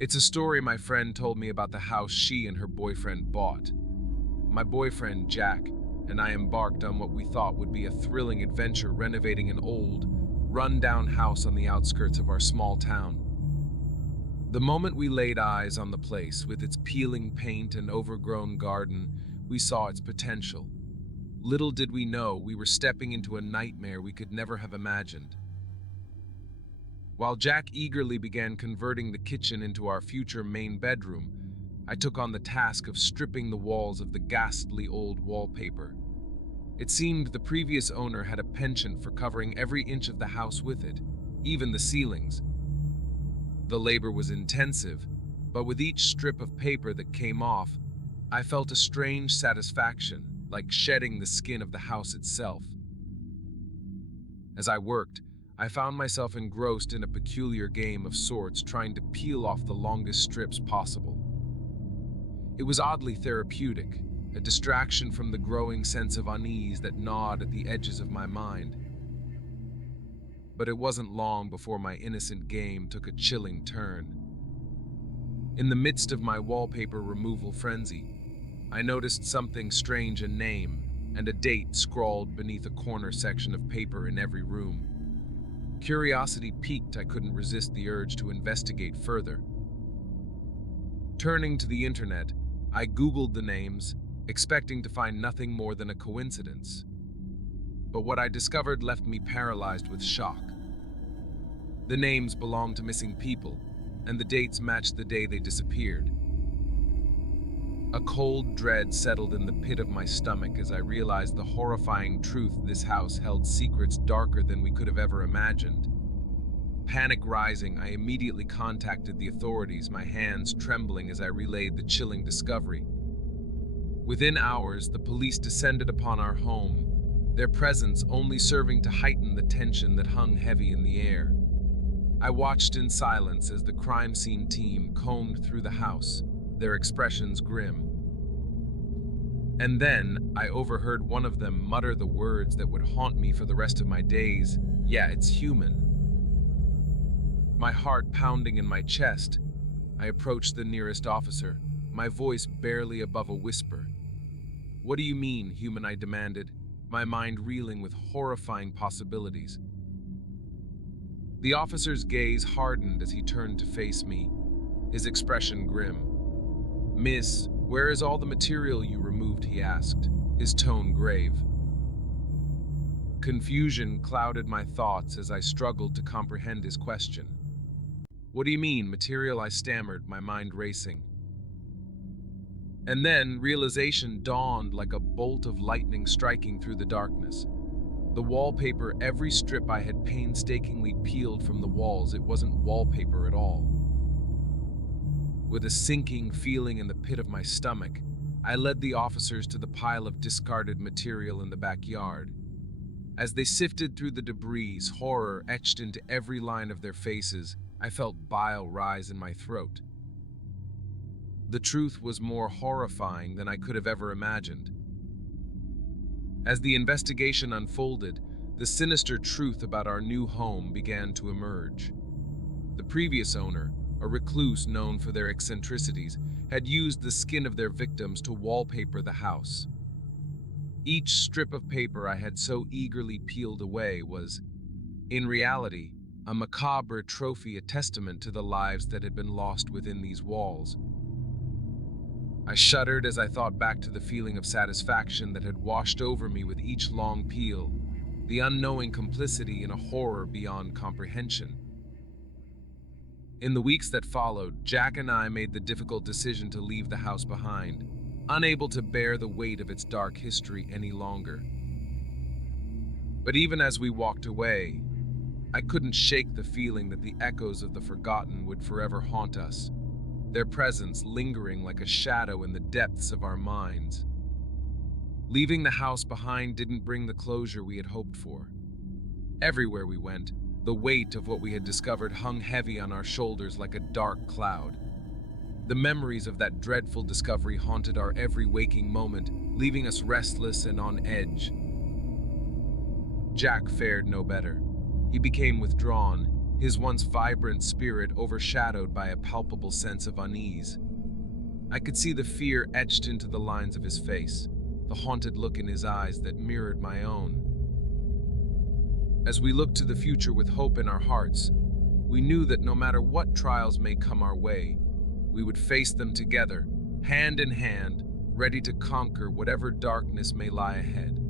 It's a story my friend told me about the house she and her boyfriend bought. My boyfriend, Jack, and I embarked on what we thought would be a thrilling adventure renovating an old, run-down house on the outskirts of our small town. The moment we laid eyes on the place, with its peeling paint and overgrown garden, we saw its potential. Little did we know we were stepping into a nightmare we could never have imagined. While Jack eagerly began converting the kitchen into our future main bedroom, I took on the task of stripping the walls of the ghastly old wallpaper. It seemed the previous owner had a penchant for covering every inch of the house with it, even the ceilings. The labor was intensive, but with each strip of paper that came off, I felt a strange satisfaction, like shedding the skin of the house itself. As I worked, I found myself engrossed in a peculiar game of sorts, trying to peel off the longest strips possible. It was oddly therapeutic, a distraction from the growing sense of unease that gnawed at the edges of my mind. But it wasn't long before my innocent game took a chilling turn. In the midst of my wallpaper removal frenzy, I noticed something strange: a name and a date scrawled beneath a corner section of paper in every room. Curiosity piqued, I couldn't resist the urge to investigate further. Turning to the internet, I Googled the names, expecting to find nothing more than a coincidence. But what I discovered left me paralyzed with shock. The names belonged to missing people, and the dates matched the day they disappeared. A cold dread settled in the pit of my stomach as I realized the horrifying truth: this house held secrets darker than we could have ever imagined. Panic rising, I immediately contacted the authorities, my hands trembling as I relayed the chilling discovery. Within hours, the police descended upon our home, their presence only serving to heighten the tension that hung heavy in the air. I watched in silence as the crime scene team combed through the house, their expressions grim. And then I overheard one of them mutter the words that would haunt me for the rest of my days: "Yeah, it's human." My heart pounding in my chest, I approached the nearest officer, my voice barely above a whisper. "What do you mean, human?" I demanded, my mind reeling with horrifying possibilities. The officer's gaze hardened as he turned to face me, his expression grim. "Miss, where is all the material you removed?" he asked, his tone grave. Confusion clouded my thoughts as I struggled to comprehend his question. "What do you mean, material?" I stammered, my mind racing. And then realization dawned like a bolt of lightning striking through the darkness. The wallpaper, every strip I had painstakingly peeled from the walls, it wasn't wallpaper at all. With a sinking feeling in the pit of my stomach, I led the officers to the pile of discarded material in the backyard. As they sifted through the debris, horror etched into every line of their faces, I felt bile rise in my throat. The truth was more horrifying than I could have ever imagined. As the investigation unfolded, the sinister truth about our new home began to emerge. The previous owner, a recluse known for their eccentricities, had used the skin of their victims to wallpaper the house. Each strip of paper I had so eagerly peeled away was, in reality, a macabre trophy, a testament to the lives that had been lost within these walls. I shuddered as I thought back to the feeling of satisfaction that had washed over me with each long peel, the unknowing complicity in a horror beyond comprehension. In the weeks that followed, Jack and I made the difficult decision to leave the house behind, unable to bear the weight of its dark history any longer. But even as we walked away, I couldn't shake the feeling that the echoes of the forgotten would forever haunt us, their presence lingering like a shadow in the depths of our minds. Leaving the house behind didn't bring the closure we had hoped for. Everywhere we went, the weight of what we had discovered hung heavy on our shoulders like a dark cloud. The memories of that dreadful discovery haunted our every waking moment, leaving us restless and on edge. Jack fared no better. He became withdrawn, his once vibrant spirit overshadowed by a palpable sense of unease. I could see the fear etched into the lines of his face, the haunted look in his eyes that mirrored my own. As we looked to the future with hope in our hearts, we knew that no matter what trials may come our way, we would face them together, hand in hand, ready to conquer whatever darkness may lie ahead.